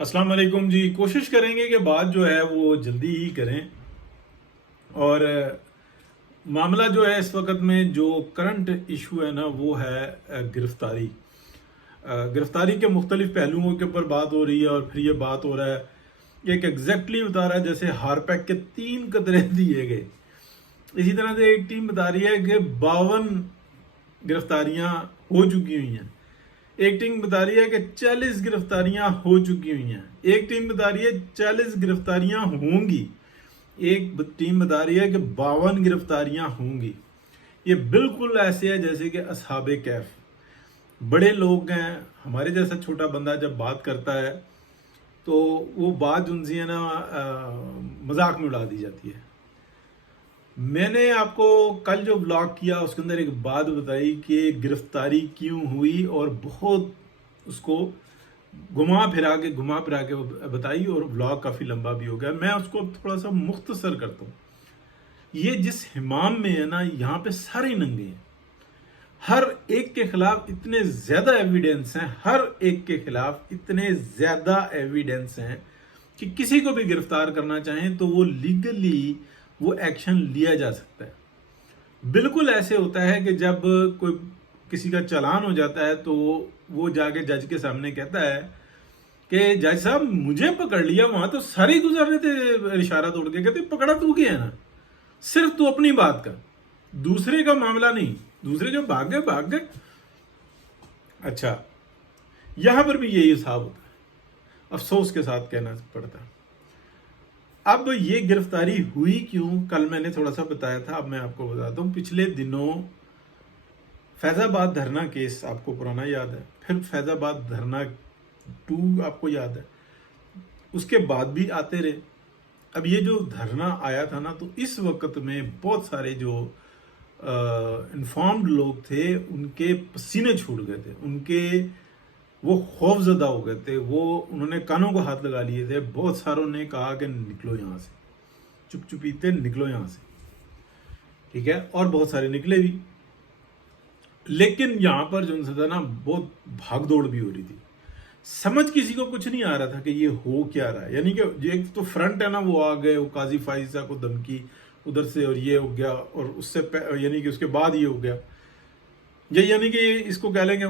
अस्सलाम वालेकुम जी। कोशिश करेंगे कि बात जो है वो जल्दी ही करें। और मामला जो है इस वक्त में जो करंट इशू है ना वो है गिरफ्तारी। गिरफ्तारी के मुख्तलिफ पहलुओं के ऊपर बात हो रही है और फिर ये बात हो रहा है एक एग्जैक्टली बता रहा है जैसे हारपैक के 3 कतरे दिए गए। इसी तरह से एक टीम बता रही है कि 52 गिरफ्तारियां हो चुकी हुई हैं। एक टीम बता रही है कि 40 गिरफ्तारियां हो चुकी हुई हैं। एक टीम बता रही है 40 गिरफ्तारियां होंगी। एक टीम बता रही है कि 52 गिरफ्तारियां होंगी। ये बिल्कुल ऐसे है जैसे कि असहाबे कैफ। बड़े लोग हैं, हमारे जैसा छोटा बंदा जब बात करता है तो वो बात उनसे है ना मजाक में उड़ा दी जाती है। मैंने आपको कल जो ब्लॉग किया उसके अंदर एक बात बताई कि गिरफ्तारी क्यों हुई और बहुत उसको घुमा फिरा के बताई और ब्लॉग काफ़ी लंबा भी हो गया। मैं उसको अब थोड़ा सा मुख्तसर करता हूँ। ये जिस हिमाम में है ना यहाँ पे सारे नंगे हैं। हर एक के खिलाफ इतने ज़्यादा एविडेंस हैं, हर एक के खिलाफ इतने ज़्यादा एविडेंस हैं कि किसी को भी गिरफ्तार करना चाहें तो वो लीगली वो एक्शन लिया जा सकता है। बिल्कुल ऐसे होता है कि जब कोई किसी का चालान हो जाता है तो वो जाके जज के सामने कहता है कि जज साहब मुझे पकड़ लिया, वहां तो सारे गुजर रहे थे इशारा तोड़ के, कहते पकड़ा तू गया ना, सिर्फ तू अपनी बात कर, दूसरे का मामला नहीं, दूसरे जो भाग गए। अच्छा, यहां पर भी यही हिसाब होता है, अफसोस के साथ कहना पड़ता है। अब ये गिरफ्तारी हुई क्यों, कल मैंने थोड़ा सा बताया था, अब मैं आपको बताता हूँ। पिछले दिनों फैजाबाद धरना केस आपको पुराना याद है, फिर फैजाबाद धरना 2 आपको याद है, उसके बाद भी आते रहे। अब ये जो धरना आया था ना तो इस वक्त में बहुत सारे जो इन्फॉर्म्ड लोग थे उनके पसीने छूट गए थे, उनके वो खौफजदा हो गए थे, वो उन्होंने कानों को हाथ लगा लिए थे। बहुत सारों ने कहा कि निकलो यहाँ से, चुप चुपीते निकलो यहाँ से, ठीक है, और बहुत सारे निकले भी। लेकिन यहाँ पर जो था ना बहुत भाग दौड़ भी हो रही थी, समझ किसी को कुछ नहीं आ रहा था कि ये हो क्या रहा है। यानी कि एक तो फ्रंट है ना वो आ गए, वो काजी फाइजा को धमकी उधर से और ये हो गया, और उससे यानी कि उसके बाद ये हो गया, ये यानी कि इसको कह लेंगे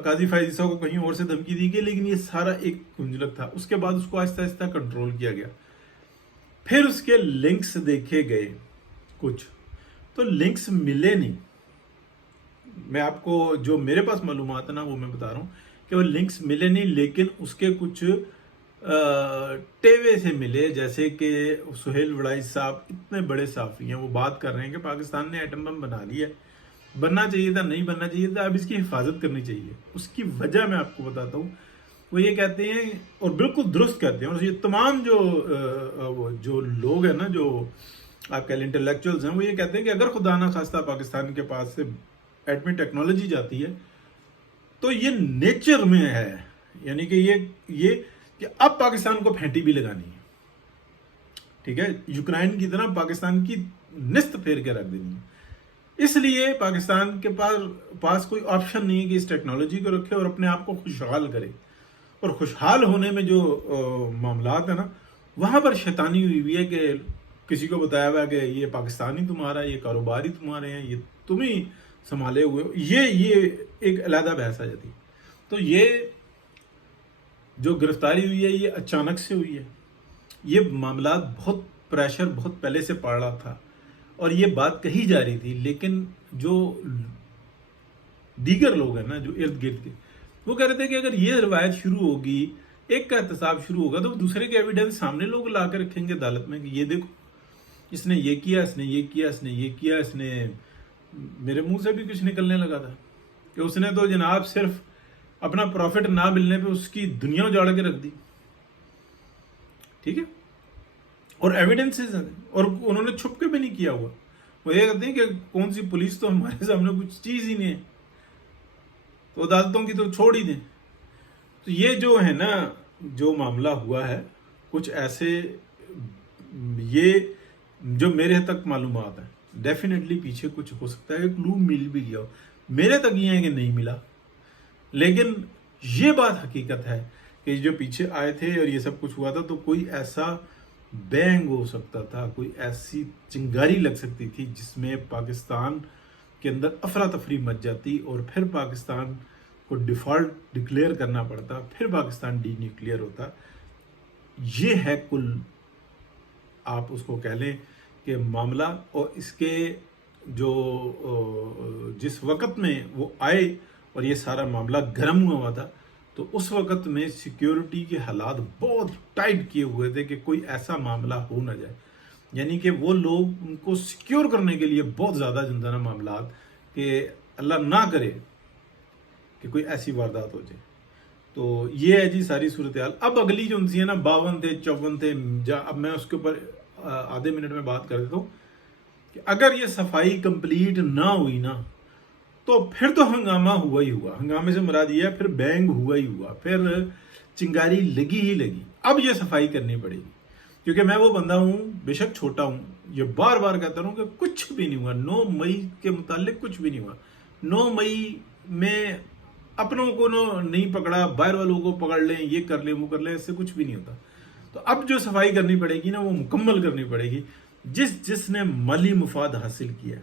काजी फाइजा को कहीं और से धमकी दी गई, लेकिन ये सारा एक कुंजलक था। उसके बाद उसको आहिस्ता आहिस्ता कंट्रोल किया गया। फिर उसके लिंक्स देखे गए कुछ, तो लिंक्स मिले नहीं। मैं आपको जो मेरे पास मालूमात है ना वो मैं बता रहा हूँ कि वो लिंक्स मिले नहीं, लेकिन उसके कुछ टेवे से मिले। जैसे कि सुहेल वड़ाई साहब इतने बड़े साफी हैं, वो बात कर रहे हैं कि पाकिस्तान ने एटम बम बना लिया, बनना चाहिए था, नहीं बनना चाहिए था, अब इसकी हिफाजत करनी चाहिए। उसकी वजह मैं आपको बताता हूँ। वो ये कहते हैं और बिल्कुल दुरुस्त कहते हैं, और ये तमाम जो लोग हैं ना, जो आप कह लें इंटेलेक्चुअल्स हैं, वो ये कहते हैं कि अगर खुदा ना खास्ता पाकिस्तान के पास से एटमी टेक्नोलॉजी जाती है तो ये नेचर में है, यानी कि ये कि अब पाकिस्तान को फेंटी भी लगानी है, ठीक है, यूक्रेन की तरह पाकिस्तान की निस्त फेर के रख देनी है। इसलिए पाकिस्तान के पास कोई ऑप्शन नहीं है कि इस टेक्नोलॉजी को रखे और अपने आप को खुशहाल करे। और खुशहाल होने में जो मामलात है ना, वहां पर शैतानी हुई हुई है कि किसी को बताया हुआ है कि ये पाकिस्तान ही तुम्हारा, ये कारोबार ही तुम्हारे हैं, ये तुम ही संभाले हुए हो। ये एक अलहदा बहस आ जाती। तो ये जो गिरफ्तारी हुई है ये अचानक से हुई है। ये मामला बहुत प्रेशर बहुत पहले से पड़ रहा था और ये बात कही जा रही थी, लेकिन जो दीगर लोग हैं ना जो इर्द गिर्द के, वो कह रहे थे कि अगर ये रवायत शुरू होगी, एक का एहतसाब शुरू होगा, तो दूसरे के एविडेंस सामने लोग ला कर रखेंगे अदालत में कि ये देखो इसने ये किया, इसने ये किया, इसने ये किया, इसने, मेरे मुंह से भी कुछ निकलने लगा था कि उसने तो जनाब सिर्फ अपना प्रॉफिट ना मिलने पे उसकी दुनिया उजाड़ के रख दी, ठीक है, और एविडेंसेस हैं, और उन्होंने छुप के भी नहीं किया हुआ। वो ये कहते हैं कि कौन सी पुलिस, तो हमारे सामने कुछ चीज ही नहीं है, तो अदालतों की तो छोड़ ही दें। तो ये जो है ना जो मामला हुआ है कुछ ऐसे, ये जो मेरे तक मालूमात है, डेफिनेटली पीछे कुछ हो सकता है कि क्लू मिल भी गया हो। मेरे तक ये है कि नहीं मिला, लेकिन ये बात हकीकत है کہ جو پیچھے آئے تھے اور یہ سب کچھ ہوا تھا تو کوئی ایسا بینگ ہو سکتا تھا، کوئی ایسی چنگاری لگ سکتی تھی جس میں پاکستان کے اندر افراتفری مچ جاتی اور پھر پاکستان کو ڈیفالٹ ڈکلیئر کرنا پڑتا، پھر پاکستان ڈی نیوکلیئر ہوتا۔ یہ ہے کل آپ اس کو کہہ لیں کہ معاملہ، اور اس کے جو جس وقت میں وہ آئے اور یہ سارا معاملہ گرم ہوا تھا تو اس وقت میں سیکیورٹی کے حالات بہت ٹائٹ کیے ہوئے تھے کہ کوئی ایسا معاملہ ہو نہ جائے، یعنی کہ وہ لوگ ان کو سیکیور کرنے کے لیے بہت زیادہ جنزانہ معاملات کہ اللہ نہ کرے کہ کوئی ایسی واردات ہو جائے۔ تو یہ ہے جی ساری صورتحال۔ اب اگلی جو ان سی ہے نا 52 تھے 54 تھے، اب میں اس کے اوپر آدھے منٹ میں بات کر دیتا ہوں کہ اگر یہ صفائی کمپلیٹ نہ ہوئی نا تو پھر تو ہنگامہ ہوا ہی ہوا۔ ہنگامے سے مراد یہ ہے پھر بینگ ہوا ہی ہوا، پھر چنگاری لگی ہی لگی۔ اب یہ صفائی کرنی پڑے گی، کیونکہ میں وہ بندہ ہوں، بے شک چھوٹا ہوں، یہ بار بار کہتا ہوں کہ کچھ بھی نہیں ہوا 9 مئی کے متعلق، کچھ بھی نہیں ہوا۔ 9 مئی میں اپنوں کو نہیں پکڑا، باہر والوں کو پکڑ لیں، یہ کر لیں وہ کر لیں، اس سے کچھ بھی نہیں ہوتا۔ تو اب جو صفائی کرنی پڑے گی نا وہ مکمل کرنی پڑے گی۔ جس نے مالی مفاد حاصل کیا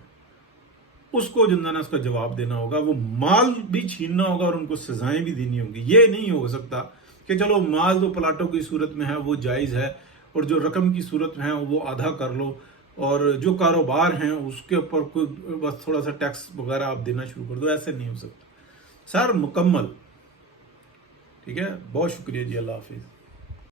اس کو جنزانہ اس کا جواب دینا ہوگا، وہ مال بھی چھیننا ہوگا اور ان کو سزائیں بھی دینی ہوں گی۔ یہ نہیں ہو سکتا کہ چلو مال تو پلاٹوں کی صورت میں ہے وہ جائز ہے، اور جو رقم کی صورت میں ہے وہ آدھا کر لو، اور جو کاروبار ہیں اس کے اوپر کوئی بس تھوڑا سا ٹیکس وغیرہ آپ دینا شروع کر دو۔ ایسے نہیں ہو سکتا سر، مکمل۔ ٹھیک ہے، بہت شکریہ جی، اللہ حافظ۔